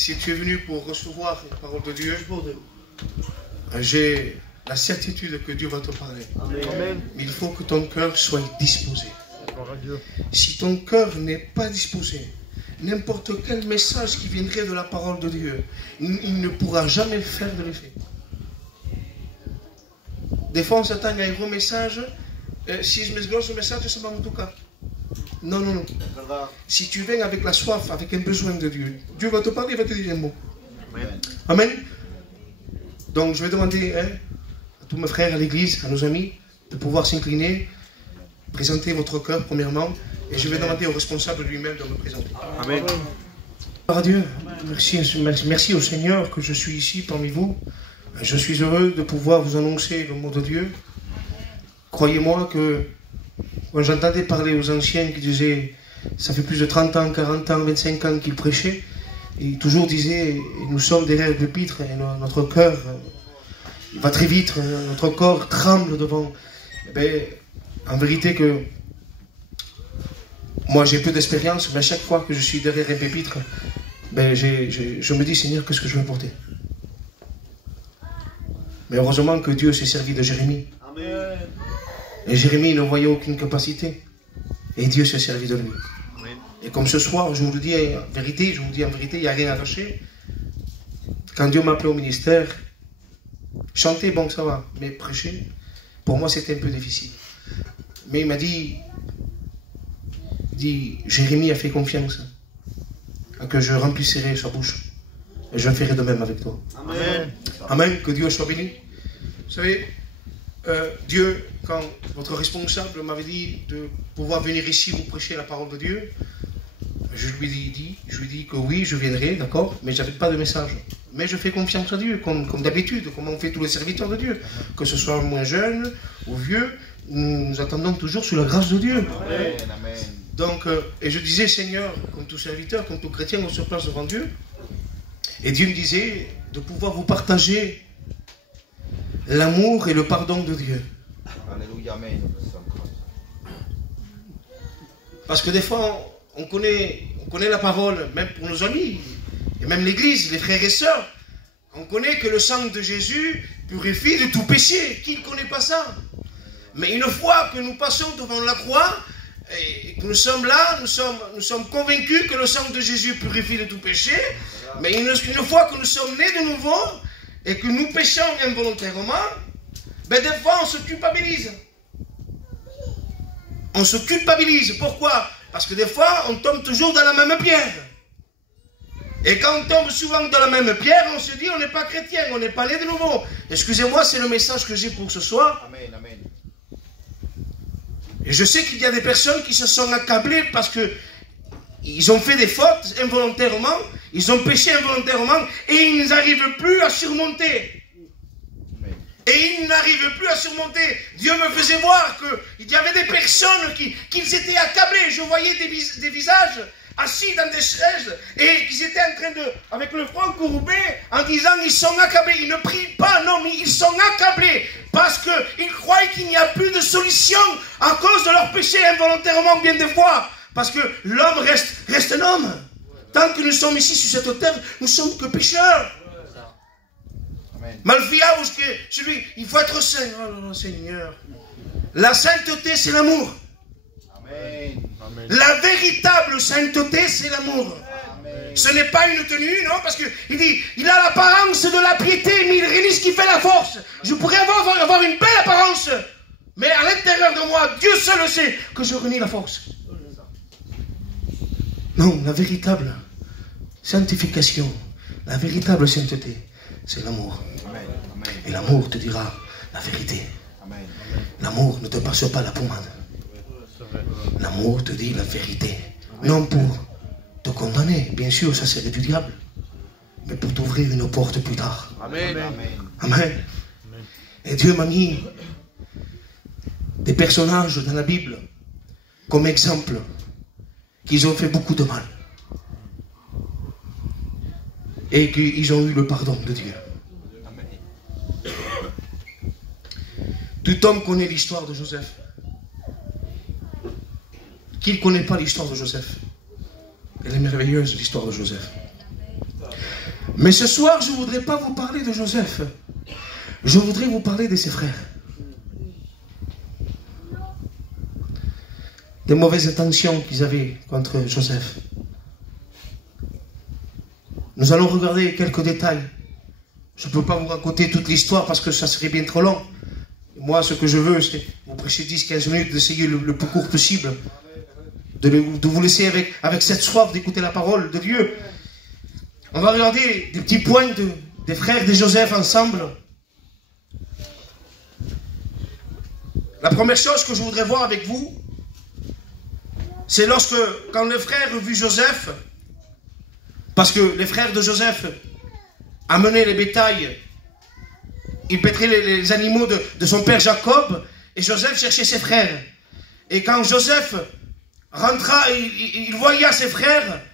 si tu es venu pour recevoir la parole de Dieu, j'ai la certitude que Dieu va te parler. Amen. Mais il faut que ton cœur soit disposé. Si ton cœur n'est pas disposé, n'importe quel message qui viendrait de la parole de Dieu, il ne pourra jamais faire de l'effet. Des fois, on s'attend à un gros message. Si je me gros ce message, ça va en tout cas. Non, non, non. Si tu viens avec la soif, avec un besoin de Dieu, Dieu va te parler, il va te dire un mot. Amen. Amen. Donc, je vais demander à tous mes frères à l'église, à nos amis, de pouvoir s'incliner, présenter votre cœur premièrement, et je vais demander au responsable lui-même de me présenter. Amen. Par Dieu, merci au Seigneur que je suis ici parmi vous. Je suis heureux de pouvoir vous annoncer le mot de Dieu. Croyez-moi que quand j'entendais parler aux anciens qui disaient, ça fait plus de 30 ans, 40 ans, 25 ans qu'ils prêchaient, ils toujours disaient, nous sommes derrière le pupitre et notre cœur il va très vite, notre corps tremble devant. Eh bien, en vérité que moi j'ai peu d'expérience, mais à chaque fois que je suis derrière un pupitre, ben, je me dis, Seigneur, qu'est-ce que je vais porter? Mais heureusement que Dieu s'est servi de Jérémie. Amen. Et Jérémie ne voyait aucune capacité. Et Dieu s'est servi de lui. Amen. Et comme ce soir, je vous le dis en vérité, il n'y a rien à cacher. Quand Dieu m'a appelé au ministère, chanter, bon, ça va. Mais prêcher, pour moi, c'était un peu difficile. Mais il m'a dit, Jérémie a fait confiance à que je remplisserai sa bouche. Et je ferai de même avec toi. Amen. Amen. Que Dieu soit béni. Vous savez, Dieu, quand votre responsable m'avait dit de pouvoir venir ici vous prêcher la parole de Dieu, je lui ai dit que oui, je viendrai, d'accord, mais je n'avais pas de message. Mais je fais confiance à Dieu, comme d'habitude, comme on fait tous les serviteurs de Dieu. Que ce soit moins jeune ou vieux, nous attendons toujours sur la grâce de Dieu. Amen. Amen. Donc, et je disais, Seigneur, comme tout serviteur, comme tout chrétien, on se place devant Dieu. Et Dieu me disait de pouvoir vous partager l'amour et le pardon de Dieu. Alléluia, amen. Parce que des fois, on connaît la parole, même pour nos amis, et même l'église, les frères et sœurs. On connaît que le sang de Jésus purifie de tout péché. Qui ne connaît pas ça? Mais une fois que nous passons devant la croix, et que nous sommes là, nous sommes convaincus que le sang de Jésus purifie de tout péché. Mais une fois que nous sommes nés de nouveau et que nous péchons involontairement, ben des fois on se culpabilise. On se culpabilise. Pourquoi? Parce que des fois on tombe toujours dans la même pierre. Et quand on tombe souvent dans la même pierre, on se dit on n'est pas chrétien, on n'est pas né de nouveau. Excusez-moi, c'est le message que j'ai pour ce soir. Amen, amen. Et je sais qu'il y a des personnes qui se sont accablées parce que ils ont fait des fautes involontairement, ils ont péché involontairement et ils n'arrivent plus à surmonter. Et ils n'arrivent plus à surmonter. Dieu me faisait voir qu'il y avait des personnes qui étaient accablées. Je voyais des visages assis dans des chaises et qu'ils étaient en train de, avec le front courbé, en disant ils sont accablés. Ils ne prient pas, non, mais ils sont accablés parce qu'ils croient qu'il n'y a plus de solution à cause de leur péché involontairement bien des fois. Parce que l'homme reste un homme. Tant que nous sommes ici sur cette terre, nous sommes que pécheurs. Malfia, il faut être saint. Oh là là, Seigneur. La sainteté, c'est l'amour. La véritable sainteté, c'est l'amour. Ce n'est pas une tenue, non, parce qu'il dit, il a l'apparence de la piété, mais il réalise qu'il fait la force. Je pourrais avoir une belle apparence, mais à l'intérieur de moi, Dieu seul sait que je renie la force. Non, la véritable sanctification, la véritable sainteté, c'est l'amour. Et l'amour te dira la vérité. L'amour ne te passe pas la pommade. L'amour te dit la vérité. Non pour te condamner, bien sûr, ça c'est du diable, mais pour t'ouvrir une porte plus tard. Amen. Amen. Et Dieu m'a mis des personnages dans la Bible comme exemple qu'ils ont fait beaucoup de mal et qu'ils ont eu le pardon de Dieu. Tout homme connaît l'histoire de Joseph. Qui ne connaît pas l'histoire de Joseph? Elle est merveilleuse, l'histoire de Joseph. Mais ce soir, je ne voudrais pas vous parler de Joseph. Je voudrais vous parler de ses frères. Des mauvaises intentions qu'ils avaient contre Joseph. Nous allons regarder quelques détails. Je ne peux pas vous raconter toute l'histoire parce que ça serait bien trop long. Moi, ce que je veux, c'est vous prêcher 10-15 minutes, d'essayer le plus court possible. De vous laisser avec cette soif d'écouter la parole de Dieu. On va regarder des petits points des frères de Joseph ensemble. La première chose que je voudrais voir avec vous, c'est quand les frères ont vu Joseph, parce que les frères de Joseph amenaient les bétails, ils pèteraient les animaux de son père Jacob, et Joseph cherchait ses frères. Et quand Joseph rentra, il voyait ses frères,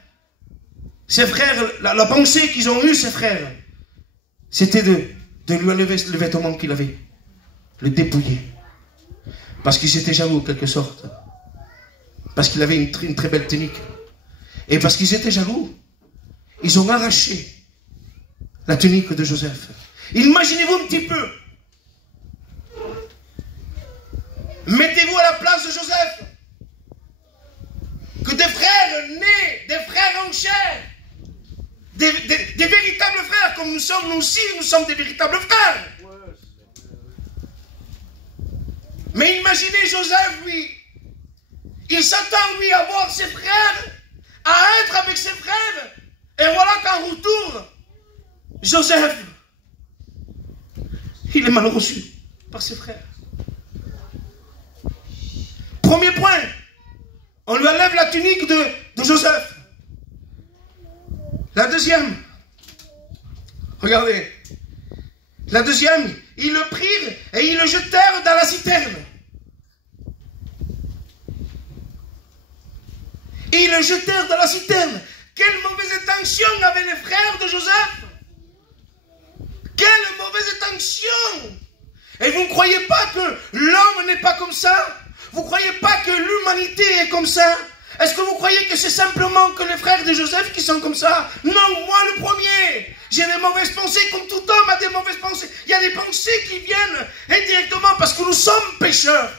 la pensée qu'ils ont eue, ses frères, c'était de lui enlever le vêtement qu'il avait, le dépouiller. Parce qu'ils étaient jaloux, en quelque sorte. Parce qu'il avait une très belle tunique. Et parce qu'ils étaient jaloux, ils ont arraché la tunique de Joseph. Imaginez-vous un petit peu. Mettez-vous à la place de Joseph. Que des frères nés, des frères en chair, des véritables frères, comme nous sommes, nous aussi, nous sommes des véritables frères. Mais imaginez Joseph, lui, il s'attend, lui, à voir ses frères, à être avec ses frères, et voilà qu'en retour, Joseph, il est mal reçu par ses frères. Premier point, on lui enlève la tunique de Joseph. La deuxième, regardez, la deuxième, ils le prirent et ils le jetèrent dans la citerne. Ils le jetèrent dans la citerne. Quelle mauvaise intention avaient les frères de Joseph? Quelle mauvaise intention! Et vous ne croyez pas que l'homme n'est pas comme ça? Vous ne croyez pas que l'humanité est comme ça? Est-ce que vous croyez que c'est simplement que les frères de Joseph qui sont comme ça? Non, moi le premier. J'ai des mauvaises pensées comme tout homme a des mauvaises pensées. Il y a des pensées qui viennent indirectement parce que nous sommes pécheurs.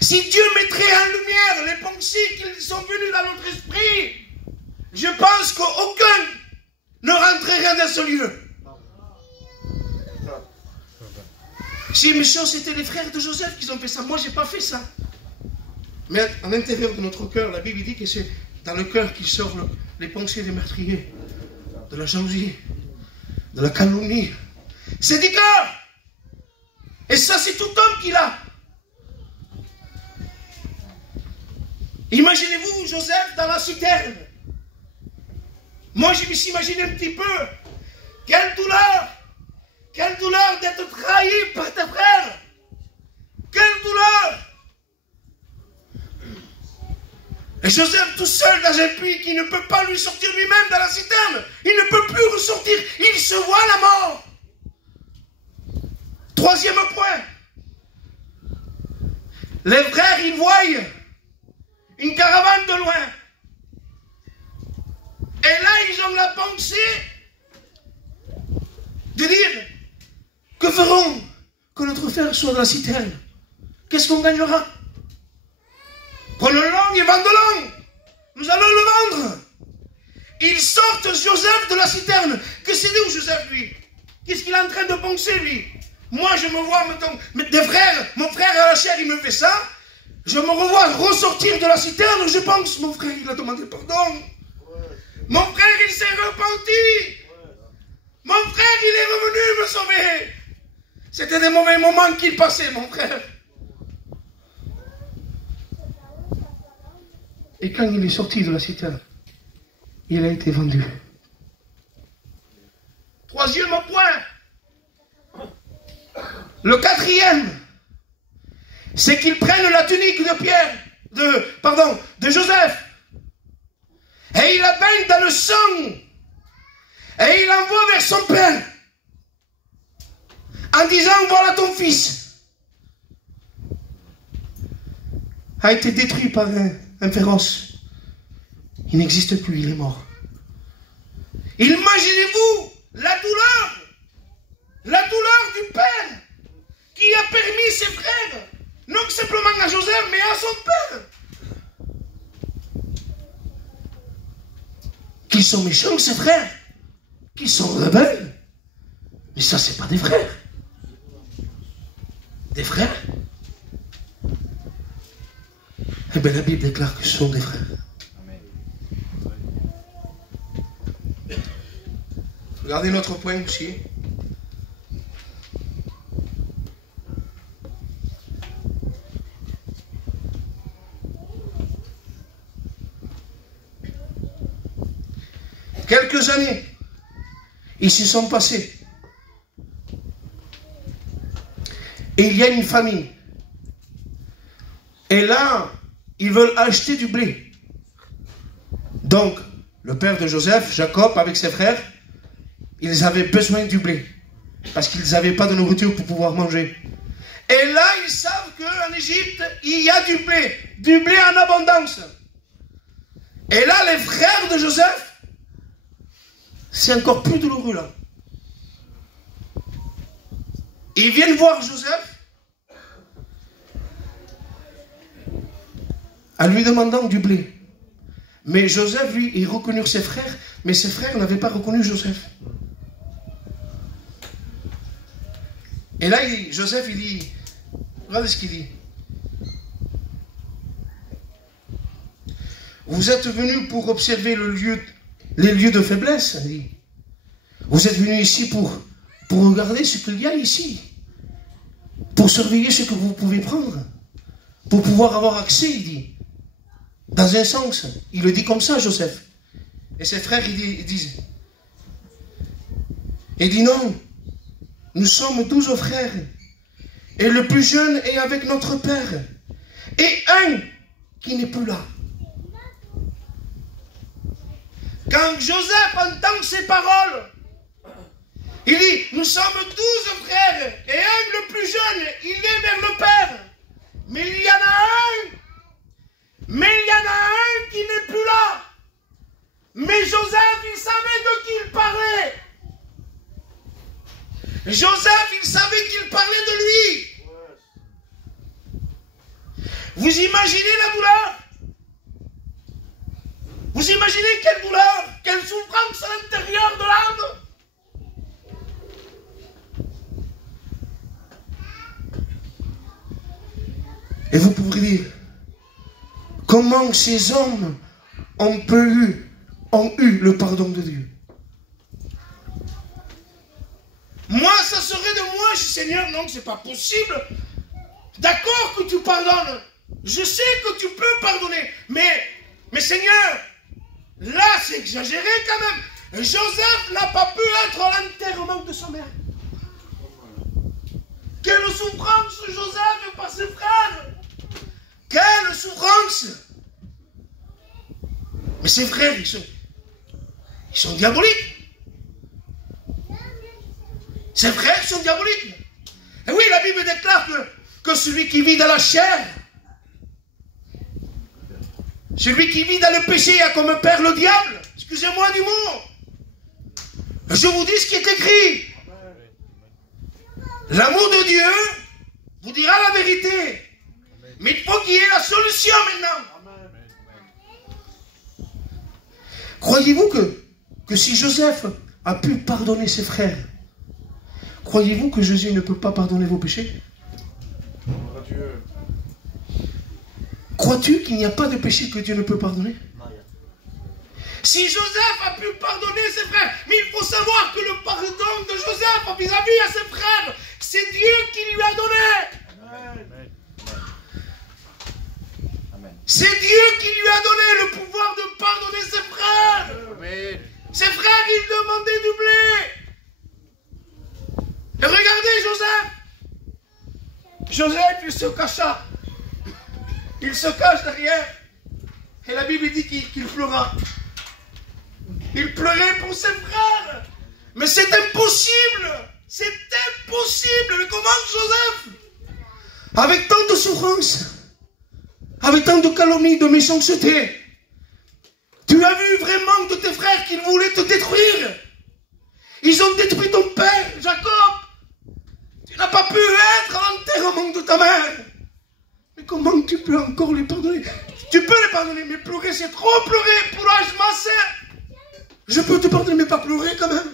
Si Dieu mettrait en lumière les pensées qui sont venues dans notre esprit, je pense qu'aucun ne rentrerait dans ce lieu. Si méchant, c'était les frères de Joseph qui ont fait ça. Moi, je n'ai pas fait ça. Mais à l'intérieur de notre cœur, la Bible dit que c'est dans le cœur qu'il sort les pensées des meurtriers, de la jalousie, de la calomnie. C'est du cœur. Et ça, c'est tout homme qui l'a. Imaginez-vous Joseph dans la citerne. Moi, je me suis imaginé un petit peu. Quelle douleur d'être trahi par tes frères. Quelle douleur. Et Joseph tout seul dans un puits qui ne peut pas lui sortir lui-même dans la citerne. Il ne peut plus ressortir. Il se voit la mort. Troisième point. Les frères, ils voient une caravane de loin. Et là, ils ont la pensée de dire, que ferons que notre frère soit dans la citerne? Qu'est-ce qu'on gagnera? Prenons-le et vendons-le. Nous allons le vendre. Ils sortent Joseph de la citerne. Que c'est où Joseph, lui? Qu'est-ce qu'il est en train de penser, lui? Moi, je me vois, des frères, mon frère à la chair, il me fait ça. Je me revois ressortir de la citerne, je pense, mon frère, il a demandé pardon. Mon frère, il s'est repenti. Mon frère, il est revenu me sauver. C'était des mauvais moments qu'il passait, mon frère. Et quand il est sorti de la citerne, il a été vendu. Troisième point. Le quatrième, c'est qu'ils prennent la tunique de Joseph, et il la baigne dans le sang, et il l'envoie vers son père, en disant, voilà ton fils, a été détruit par un féroce. Il n'existe plus, il est mort. Imaginez-vous la douleur du père qui a permis ses frères, non simplement à Joseph, mais à son père, qui sont méchants, ses frères, qui sont rebelles. Mais ça, c'est pas des frères. Des frères? Eh bien, la Bible déclare que ce sont des frères. Regardez notre point aussi. Quelques années, ils s'y sont passés. Et il y a une famine. Et là, ils veulent acheter du blé. Donc, le père de Joseph, Jacob, avec ses frères, ils avaient besoin du blé. Parce qu'ils n'avaient pas de nourriture pour pouvoir manger. Et là, ils savent qu'en Égypte, il y a du blé en abondance. Et là, les frères de Joseph, c'est encore plus douloureux là. Ils viennent voir Joseph en lui demandant du blé. Mais Joseph, lui, il reconnut ses frères, mais ses frères n'avaient pas reconnu Joseph. Et là, Joseph, il dit, regardez ce qu'il dit. Vous êtes venus pour observer les lieux de faiblesse, il dit. Vous êtes venus ici pour regarder ce qu'il y a ici. Pour surveiller ce que vous pouvez prendre. Pour pouvoir avoir accès, il dit. Dans un sens, il le dit comme ça, Joseph. Et ses frères, ils disent. Il dit non, nous sommes 12 frères. Et le plus jeune est avec notre père. Et un qui n'est plus là. Quand Joseph entend ces paroles, il dit, nous sommes 12 frères, et un, le plus jeune, il est vers le père. Mais il y en a un qui n'est plus là. Mais Joseph, il savait de qui il parlait. Joseph, il savait qu'il parlait de lui. Vous imaginez la douleur? Vous imaginez quelle douleur, quelle souffrance à l'intérieur de l'âme? Et vous pourrez dire, comment ces hommes ont eu le pardon de Dieu? Moi, ça serait de moi, je dis, Seigneur, non, c'est pas possible. D'accord que tu pardonnes. Je sais que tu peux pardonner. Mais Seigneur, là, c'est exagéré quand même. Joseph n'a pas pu être à l'enterrement de sa mère. Quelle souffrance, Joseph, par ses frères. Quelle souffrance. Mais ses frères, ils sont diaboliques. Ses frères sont diaboliques. Et oui, la Bible déclare que celui qui vit dans la chair, celui qui vit dans le péché a comme père le diable. Excusez-moi du mot. Je vous dis ce qui est écrit. L'amour de Dieu vous dira la vérité. Mais il faut qu'il y ait la solution maintenant. Croyez-vous que si Joseph a pu pardonner ses frères, croyez-vous que Jésus ne peut pas pardonner vos péchés? Crois-tu qu'il n'y a pas de péché que Dieu ne peut pardonner? Si Joseph a pu pardonner ses frères, mais il faut savoir que le pardon de Joseph vis-à-vis à ses frères, c'est Dieu qui lui a donné. C'est Dieu qui lui a donné le pouvoir de pardonner ses frères. Amen. Ses frères, ils demandaient du blé. Et regardez Joseph, il se cacha. Il se cache derrière. Et la Bible dit qu'il pleura. Il pleurait pour ses frères. Mais c'est impossible. C'est impossible. Mais comment Joseph, avec tant de souffrance, avec tant de calomnie, de méchanceté, tu as vu vraiment de tes frères qu'ils voulaient te détruire. ont détruit ton père, Jacob. Tu n'as pas pu être à l'enterrement de ta mère. Mais comment tu peux encore les pardonner? Tu peux les pardonner, mais pleurer, c'est trop pleurer pour ma. Je peux te pardonner, mais pas pleurer quand même.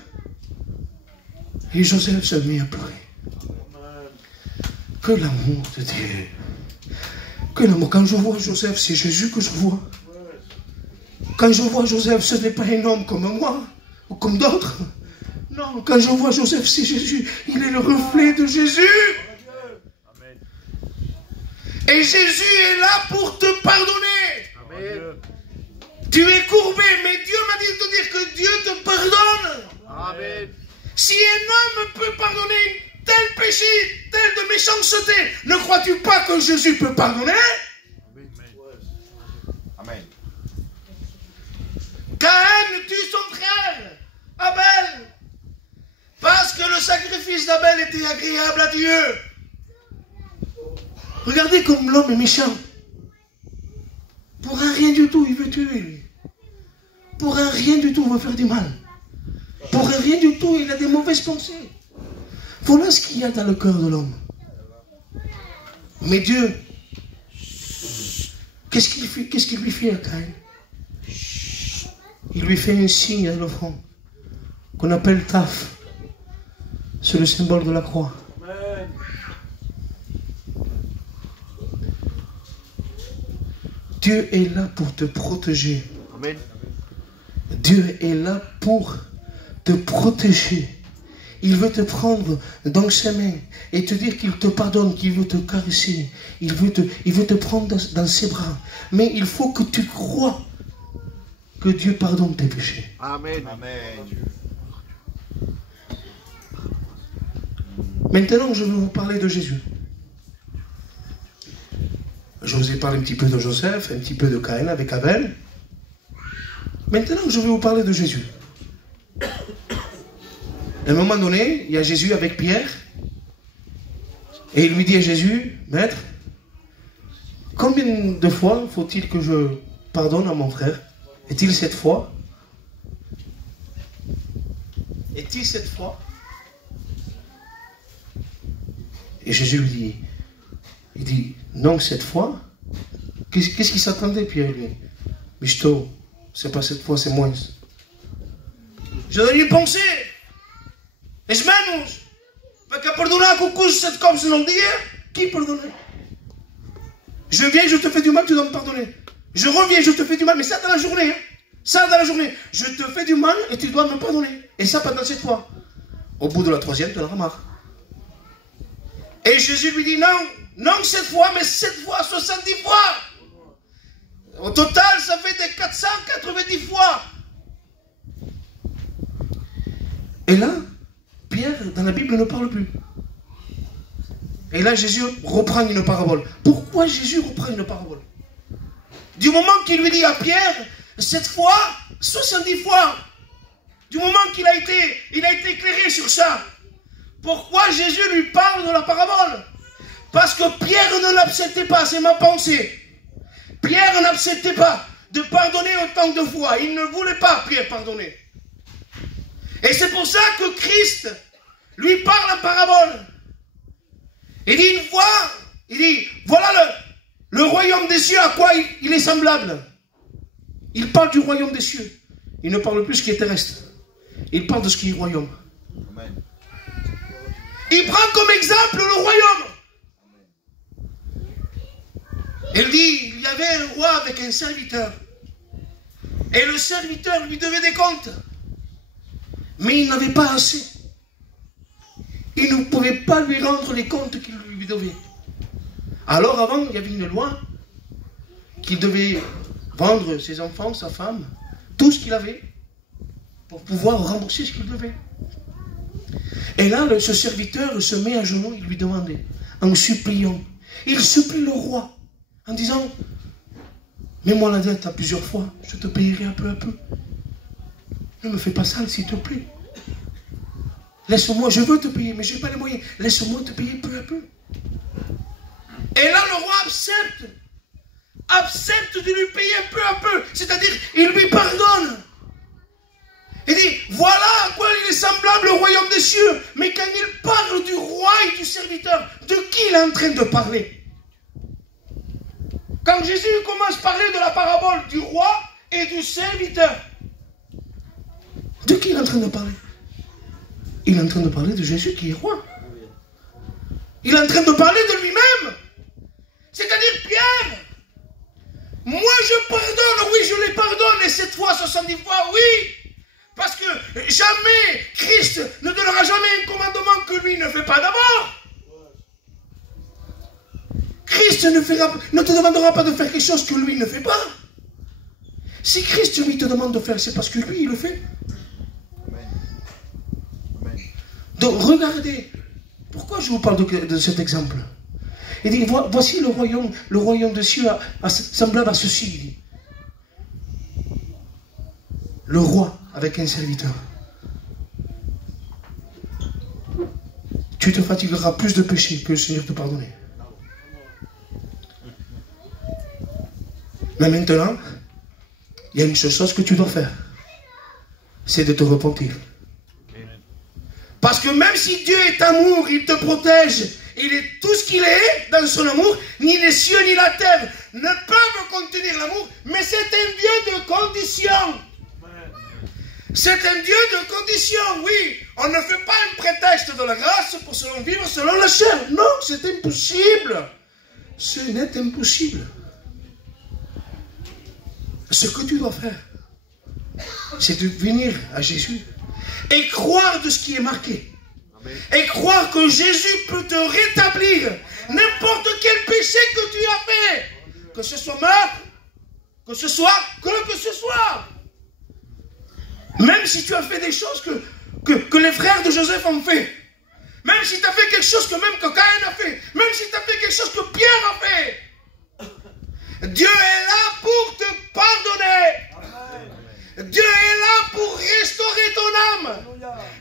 Et Joseph se met à pleurer. Que l'amour de Dieu. Que l'amour. Quand je vois Joseph, c'est Jésus que je vois. Quand je vois Joseph, ce n'est pas un homme comme moi, ou comme d'autres. Non, quand je vois Joseph, c'est Jésus. Il est le reflet de Jésus. Amen. Et Jésus est là pour te pardonner. Amen. Tu es courbé, mais Dieu m'a dit de te dire que Dieu te pardonne. Amen. Si un homme peut pardonner tel péché, tel de méchanceté, ne crois-tu pas que Jésus peut pardonner? Amen. Caïn tue son frère, Abel, parce que le sacrifice d'Abel était agréable à Dieu. Regardez comme l'homme est méchant. Pour un rien du tout, il veut tuer lui. Pour un rien du tout, il veut faire du mal. Pour un rien du tout, il a des mauvaises pensées. Voilà ce qu'il y a dans le cœur de l'homme. Mais Dieu, qu'est-ce qu'il lui fait à Caïn? Il lui fait un signe à l'offrande qu'on appelle Taf. C'est le symbole de la croix. Amen. Dieu est là pour te protéger. Amen. Dieu est là pour te protéger. Il veut te prendre dans ses mains et te dire qu'il te pardonne, qu'il veut te caresser. Il veut te prendre dans ses bras. Mais il faut que tu crois que Dieu pardonne tes péchés. Amen. Amen. Maintenant, je vais vous parler de Jésus. Je vous ai parlé un petit peu de Joseph, un petit peu de Caïn avec Abel. Maintenant, je vais vous parler de Jésus. À un moment donné, il y a Jésus avec Pierre. Et il lui dit à Jésus, Maître, combien de fois faut-il que je pardonne à mon frère? Est-il 7 fois? Est-il 7 fois? Et Jésus lui dit, il dit, non 7 fois. Qu'est-ce qu'il s'attendait, Pierre, lui? Michto, c'est pas 7 fois, c'est moins. Je donne une pensée. És menos. Perquè perdonar que cous 7 cops en el dia, qui pardonne? Je viens, je te fais du mal, tu dois me pardonner. Je reviens, je te fais du mal, mais ça dans la journée. Hein. Ça dans la journée. Je te fais du mal et tu dois me pardonner. Et ça pendant 7 fois. Au bout de la 3e, tu en auras marre. Et Jésus lui dit non, non 7 fois, mais 7 fois 70 fois. Au total, ça fait des 490 fois. Et là, Pierre, dans la Bible, ne parle plus. Et là, Jésus reprend une parabole. Pourquoi Jésus reprend une parabole? Du moment qu'il lui dit à Pierre, 7 fois, 70 fois. Du moment qu'il a été éclairé sur ça. Pourquoi Jésus lui parle de la parabole? Parce que Pierre ne l'acceptait pas, c'est ma pensée. Pierre n'acceptait pas de pardonner autant de fois. Il ne voulait pas, Pierre, pardonner. Et c'est pour ça que Christ lui parle en parabole. Il dit une fois, il dit, voilà le royaume des cieux, à quoi il est semblable. Il parle du royaume des cieux. Il ne parle plus de ce qui est terrestre. Il parle de ce qui est royaume. Amen. Il prend comme exemple le royaume. Il dit, il y avait un roi avec un serviteur. Et le serviteur lui devait des comptes. Mais il n'avait pas assez. Il ne pouvait pas lui rendre les comptes qu'il lui devait. Alors avant, il y avait une loi qu'il devait vendre ses enfants, sa femme, tout ce qu'il avait, pour pouvoir rembourser ce qu'il devait. Et là, ce serviteur se met à genoux, il lui demande, en suppliant. Il supplie le roi, en disant, mets-moi la dette à plusieurs fois, je te payerai un peu à peu. Ne me fais pas ça, s'il te plaît. Laisse-moi, je veux te payer, mais je n'ai pas les moyens. Laisse-moi te payer peu à peu. Et là, le roi accepte de lui payer peu à peu. C'est-à-dire, il lui pardonne. Il dit, voilà à quoi il est semblable au royaume des cieux. Mais quand il parle du roi et du serviteur, de qui il est en train de parler? Quand Jésus commence à parler de la parabole du roi et du serviteur, de qui il est en train de parler? Il est en train de parler de Jésus qui est roi. Il est en train de parler de lui-même. C'est-à-dire, Pierre, moi je pardonne, oui je les pardonne, et cette fois 70 fois, oui. Parce que jamais Christ ne donnera jamais un commandement que lui ne fait pas d'abord. Christ ne te demandera pas de faire quelque chose que lui ne fait pas. Si Christ lui te demande de faire, c'est parce que lui il le fait. Donc regardez, pourquoi je vous parle de cet exemple? Il dit, voici le royaume des cieux semblable à ceci. Il dit. Le roi avec un serviteur. Tu te fatigueras plus de péché que le Seigneur te pardonner. Mais maintenant, il y a une seule chose que tu dois faire. C'est de te repentir. Parce que même si Dieu est amour, il te protège, il est tout ce qu'il est dans son amour, ni les cieux ni la terre ne peuvent contenir l'amour, mais c'est un Dieu de conditions. C'est un Dieu de conditions, oui. On ne fait pas un prétexte de la grâce pour vivre selon la chair. Non, c'est impossible. Ce n'est impossible. Ce que tu dois faire, c'est de venir à Jésus et croire de ce qui est marqué. Amen. Et croire que Jésus peut te rétablir n'importe quel péché que tu as fait. Que ce soit meurtre, que ce soit, que ce soit. Même si tu as fait des choses que les frères de Joseph ont fait. Même si tu as fait quelque chose que même que Caïn a fait. Même si tu as fait quelque chose que Pierre a fait. Dieu est là pour te pardonner. Amen. Dieu est là pour restaurer ton âme.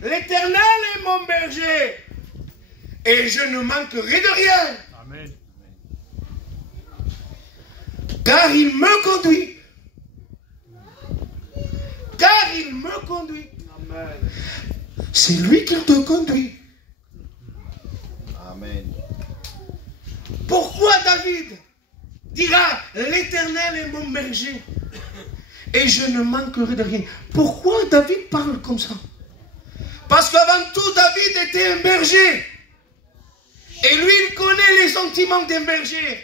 L'Éternel est mon berger. Et je ne manquerai de rien. Amen. Car il me conduit. Car il me conduit. C'est lui qui te conduit. Amen. Pourquoi David dira, l'Éternel est mon berger et je ne manquerai de rien? Pourquoi David parle comme ça? Parce qu'avant tout, David était un berger. Et lui, il connaît les sentiments d'un berger.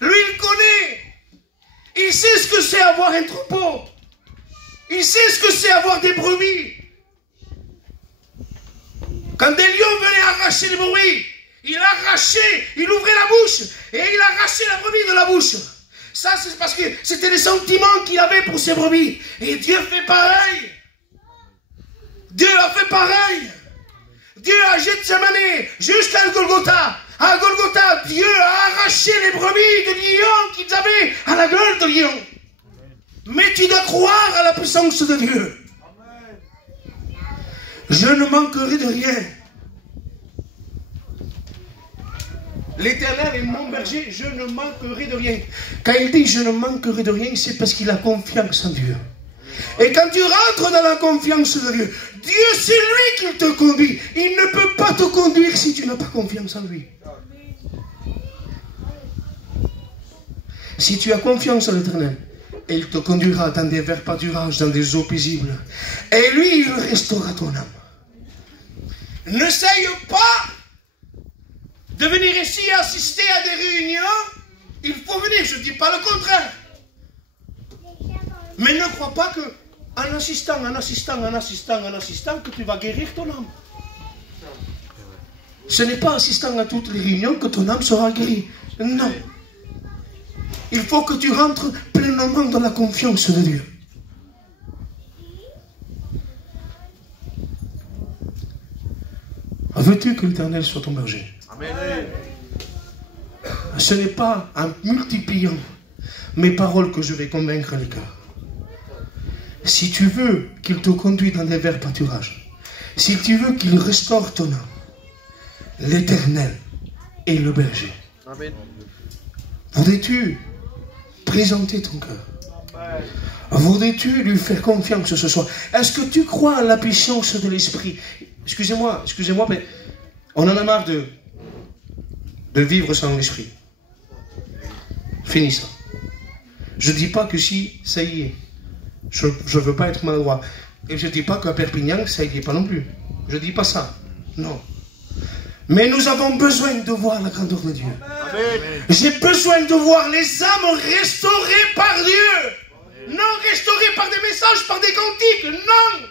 Lui, il connaît. Il sait ce que c'est avoir un troupeau. Il sait ce que c'est avoir des brebis. Quand des lions venaient arracher les brebis, il arrachait, il ouvrait la bouche et il arrachait la brebis de la bouche. Ça, c'est parce que c'était les sentiments qu'il avait pour ses brebis. Et Dieu fait pareil. Dieu a fait pareil. Dieu a Gethsémani jusqu'à Golgotha. À Golgotha, Dieu a arraché les brebis de lion qu'ils avaient à la gueule de lion. Mais tu dois croire à la puissance de Dieu. Je ne manquerai de rien. L'Éternel est mon berger, je ne manquerai de rien. Quand il dit je ne manquerai de rien, c'est parce qu'il a confiance en Dieu. Et quand tu rentres dans la confiance de Dieu, Dieu c'est lui qui te conduit. Il ne peut pas te conduire si tu n'as pas confiance en lui. Si tu as confiance en l'Éternel, il te conduira dans des vers pâturages, dans des eaux paisibles. Et lui, il restaurera ton âme. N'essaye pas de venir ici assister à des réunions. Il faut venir, je ne dis pas le contraire. Mais ne crois pas que en assistant, que tu vas guérir ton âme. Ce n'est pas en assistant à toutes les réunions que ton âme sera guérie. Non. Il faut que tu rentres pleinement dans la confiance de Dieu. Veux-tu que l'Éternel soit ton berger? Amen. Ce n'est pas en multipliant mes paroles que je vais convaincre les cœurs. Si tu veux qu'il te conduise dans des verts pâturages, si tu veux qu'il restaure ton âme, l'Éternel est le berger. Amen. Voudrais-tu présenter ton cœur? Voudrais-tu lui faire confiance ce soir? Est-ce que tu crois en la puissance de l'Esprit? Excusez-moi, mais on en a marre de vivre sans l'Esprit. Fini ça. Je ne dis pas que si, ça y est. Je ne veux pas être maladroit. Et je ne dis pas qu'à Perpignan, ça y est pas non plus. Je ne dis pas ça. Non. Mais nous avons besoin de voir la grandeur de Dieu. J'ai besoin de voir les âmes restaurées par Dieu. Non restaurées par des messages, par des cantiques. Non.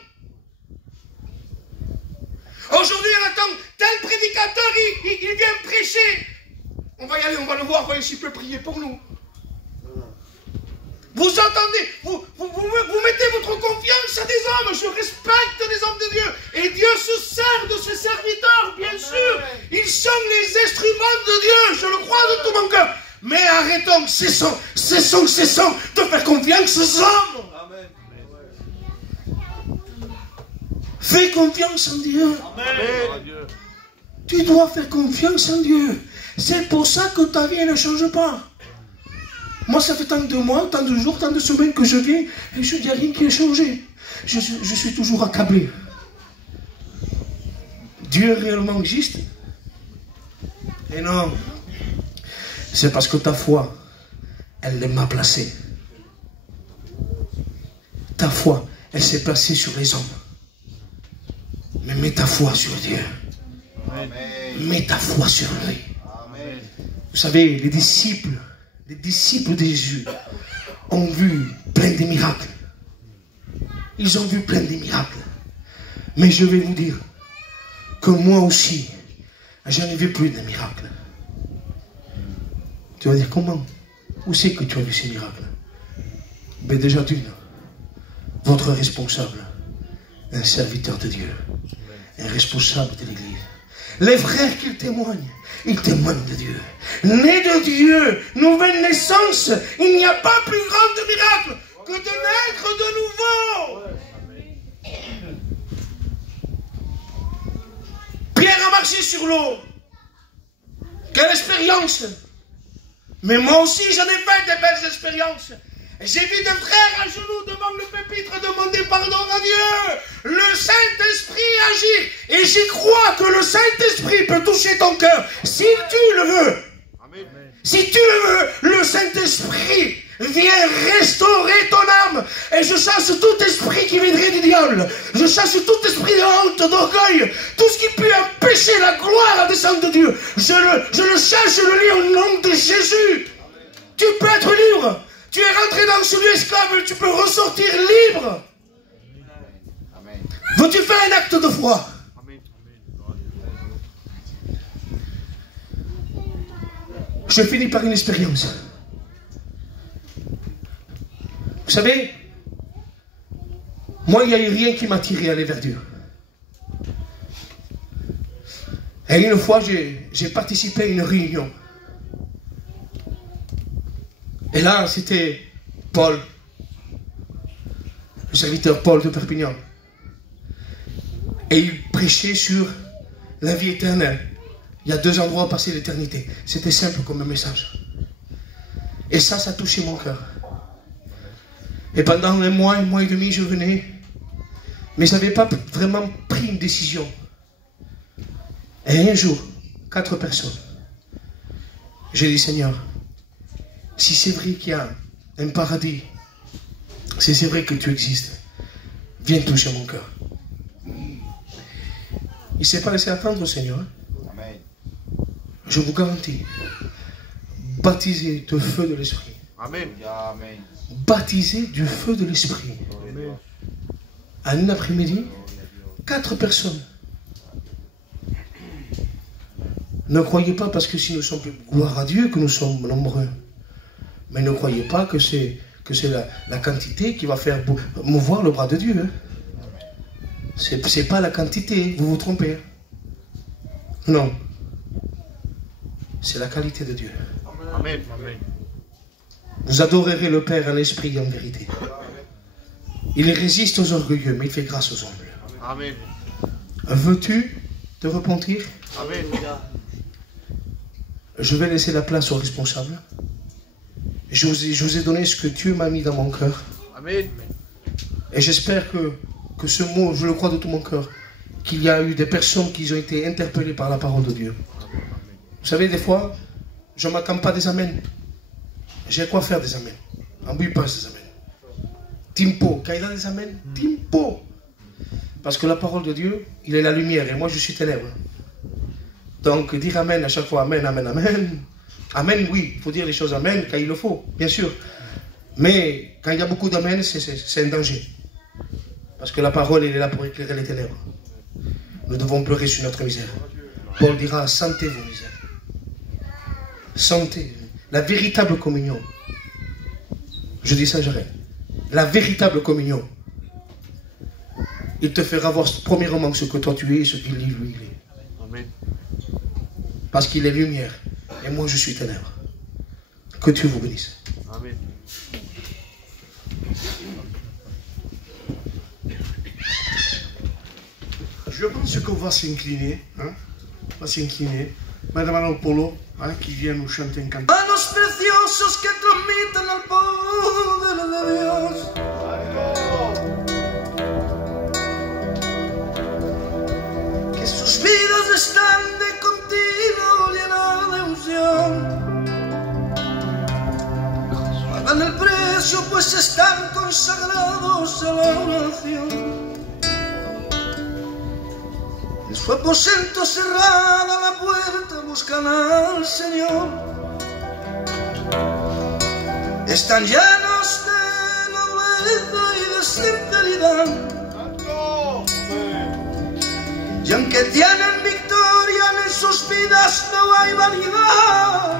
Aujourd'hui, on attend tel prédicateur, il vient prêcher. On va y aller, on va le voir, voyez s'il peut prier pour nous. Vous entendez, vous mettez votre confiance à des hommes. Je respecte les hommes de Dieu. Et Dieu se sert de ses serviteurs, bien sûr. Ils sont les instruments de Dieu. Je le crois de tout mon cœur. Mais arrêtons, cessons de faire confiance aux hommes. Amen. Fais confiance en Dieu. Amen. Tu dois faire confiance en Dieu. C'est pour ça que ta vie ne change pas. Moi, ça fait tant de mois, tant de jours, tant de semaines que je viens et je dis rien qui a changé. Je suis toujours accablé. Dieu réellement existe? Et non. C'est parce que ta foi, elle m'a placé. Ta foi, elle s'est placée sur les hommes. Mais mets ta foi sur Dieu. Amen. Mets ta foi sur lui. Amen. Vous savez, les disciples de Jésus ont vu plein de miracles. Ils ont vu plein de miracles. Mais je vais vous dire que moi aussi, j'en ai vu plus de miracles. Tu vas dire comment? Où c'est que tu as vu ces miracles? Mais déjà d'une, votre responsable, un serviteur de Dieu, un responsable de l'Église. Les frères qui témoignent, ils témoignent de Dieu. Né de Dieu, nouvelle naissance, il n'y a pas plus grand de miracle que de naître de nouveau. Pierre a marché sur l'eau. Quelle expérience! Mais moi aussi, j'en ai fait des belles expériences. J'ai vu des frères à genoux devant le pupitre demander pardon à Dieu. Le Saint-Esprit agit. Et j'y crois que le Saint-Esprit peut toucher ton cœur. Si tu le veux. Amen. Si tu le veux, le Saint-Esprit vient restaurer ton âme. Et je chasse tout esprit qui viendrait du diable. Je chasse tout esprit de honte, d'orgueil. Tout ce qui peut empêcher la gloire à descendre de Dieu. Je le chasse, je le lis au nom de Jésus. Amen. Tu peux être libre. Tu es rentré dans ce lieu esclave, tu peux ressortir libre. Veux-tu faire un acte de foi? Je finis par une expérience. Vous savez, moi, il n'y a eu rien qui m'a tiré à aller vers Dieu. Et une fois, j'ai participé à une réunion. Et là, c'était Paul, le serviteur Paul de Perpignan. Et il prêchait sur la vie éternelle. Il y a 2 endroits où passer l'éternité. C'était simple comme un message. Et ça touchait mon cœur. Et pendant un mois et demi, je venais. Mais je n'avais pas vraiment pris une décision. Et un jour, 4 personnes. J'ai dit, Seigneur, si c'est vrai qu'il y a un paradis, si c'est vrai que tu existes, viens toucher mon cœur. Il ne s'est pas laissé attendre, Seigneur. Amen. Je vous garantis, baptisé de feu de l'Esprit. Amen. Baptisé du feu de l'Esprit. À une après-midi, 4 personnes. Ne croyez pas parce que si nous sommes, gloire à Dieu, que nous sommes nombreux. Mais ne croyez pas que c'est la quantité qui va faire mouvoir le bras de Dieu. Hein. C'est pas la quantité, vous vous trompez. Non. C'est la qualité de Dieu. Amen. Vous adorerez le Père en esprit et en vérité. Il résiste aux orgueilleux, mais il fait grâce aux humbles. Amen. Veux-tu te repentir? Amen. Je vais laisser la place aux responsables. je vous ai donné ce que Dieu m'a mis dans mon cœur. Amen. Et j'espère que ce mot, je le crois de tout mon cœur, qu'il y a eu des personnes qui ont été interpellées par la parole de Dieu. Vous savez, des fois, je ne m'attends pas des amens. J'ai quoi faire des amens. En bouille pas des amens. Timpo, quand il a des amens, timpo. Parce que la parole de Dieu, il est la lumière et moi je suis ténèbres. Donc dire amen à chaque fois, amen, amen, amen. Amen, oui, il faut dire les choses amen quand il le faut, bien sûr. Mais quand il y a beaucoup d'amen, c'est un danger. Parce que la parole, elle est là pour éclairer les ténèbres. Nous devons pleurer sur notre misère. Paul dira, sentez vos misères. Sentez. La véritable communion. Je dis ça, j'arrête. La véritable communion. Il te fera voir premièrement ce que toi tu es et ce qu'il dit lui il est. Amen. Parce qu'il est lumière. Et moi je suis ténèbres. Que Dieu vous bénisse. Amen. Je pense qu'on va s'incliner. Hein? On va s'incliner. Va demanar al Polo qui vient nous chanter un canto. Manos preciosos que transmiten al poder de Dios. Que sus vidas están de continuo llenas de unción. Pagan el precio pues están consagrados a la oración. En su aposento cerrada la puerta buscan al Señor. Están llenos de nobleza y de sinceridad. Y aunque tienen victoria en sus vidas no hay vanidad.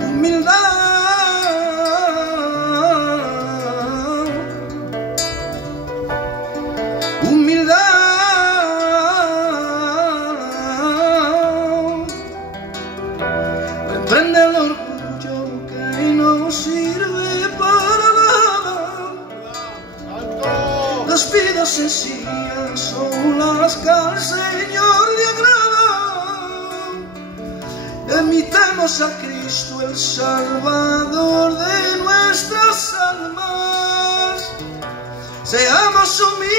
Humildad. Reprende el orgullo que no sirve para nada. Las vidas sencillas son las que al Señor le agradan. Imitemos a Cristo, el Salvador de nuestras almas. Seamos humildes.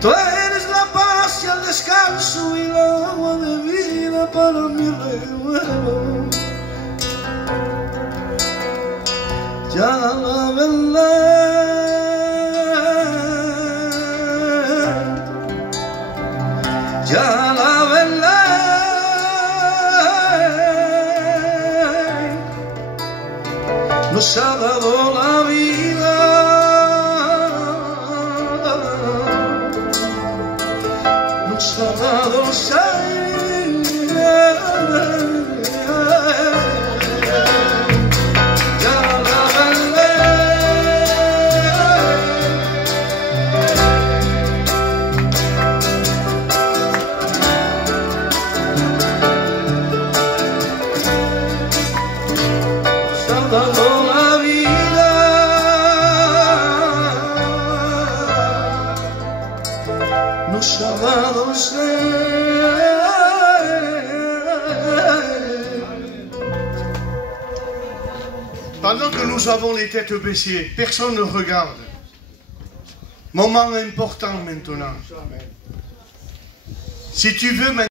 Tú eres la paz y el descanso y la agua de vida para mi renuevo. Ya la verdad, ya la verdad nos ha dado la vida. Salvados Pendant que nous avons les têtes baissées, personne ne regarde. Moment important maintenant. Si tu veux maintenant,